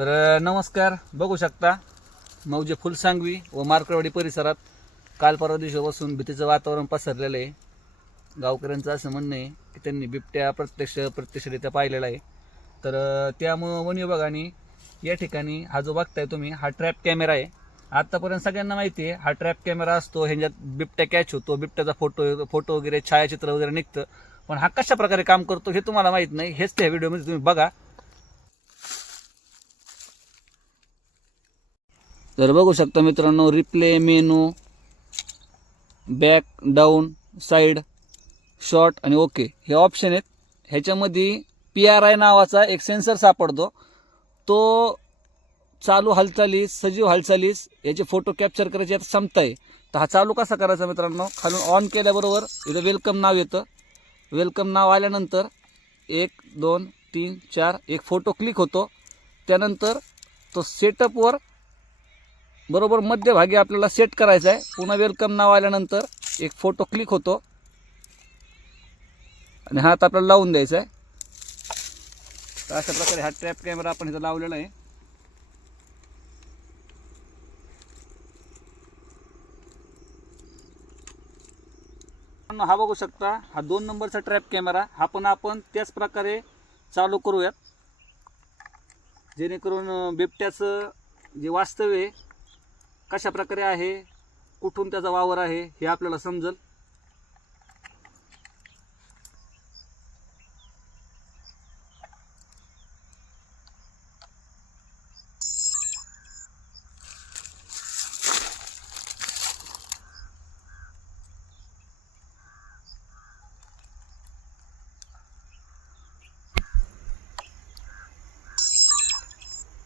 नमस्कार, बघू शकता मौजे फुलसांगवी व मार्कळवाडी परिसरात काल परवा दिवसापासून भीतीचं वातावरण पसरलेलं आहे। गावकऱ्यांचं असं म्हणणं आहे की त्यांनी बिबट्या प्रत्यक्षरित्या पाहिलेला आहे। त्यामुळे वन विभागाने या ठिकाणी हा जो बघताय तुम्ही हा ट्रॅप कॅमेरा आहे। आतापर्यंत सगळ्यांना माहिती आहे हा ट्रॅप कॅमेरा असतो, ह्याच्यात बिबट्या कॅच होतो, बिबट्याचा फोटो वगैरे छायाचित्र वगैरे निघतं। पण हा कशा प्रकारे काम करतो हे तुम्हाला माहित नाही, हेच त्या व्हिडिओमध्ये तुम्ही बघा। तर बघू शकता मित्रांनो, replay menu, back, down, side, short आणि ओके हे ऑप्शन आहेत। ह्याच्यामध्ये PRI नावाचा एक सेन्सर सापडतो, तो चालू हालचालीस, सजीव हालचालीस याचे फोटो कॅप्चर करायचे क्षमता आहे। तर हा चालू कसा करायचा मित्रांनो, खालून ऑन केल्याबरोबर इथं वेलकम नाव येतं। वेलकम नाव आल्यानंतर 1 2 3 4 एक फोटो क्लिक होतो। त्यानंतर तो सेटअपवर बरोबर मध्यभागी आपल्याला सेट करायचा आहे। पुन्हा वेलकम नाव आल्यानंतर एक फोटो क्लिक होतो आणि हात आपल्याला लावून द्यायचा आहे। तर अशा प्रकारे हा ट्रॅप कॅमेरा आपण इथं लावलेला आहे। हा बघू शकता, हा 2 नंबरचा ट्रॅप कॅमेरा, हा पण आपण त्याच प्रकारे चालू करूयात, जेणेकरून बिबट्याचं जे वास्तव्य आहे कशा प्रकारे आहे, कुठून त्याचा वावर आहे हे आपल्याला समजेल।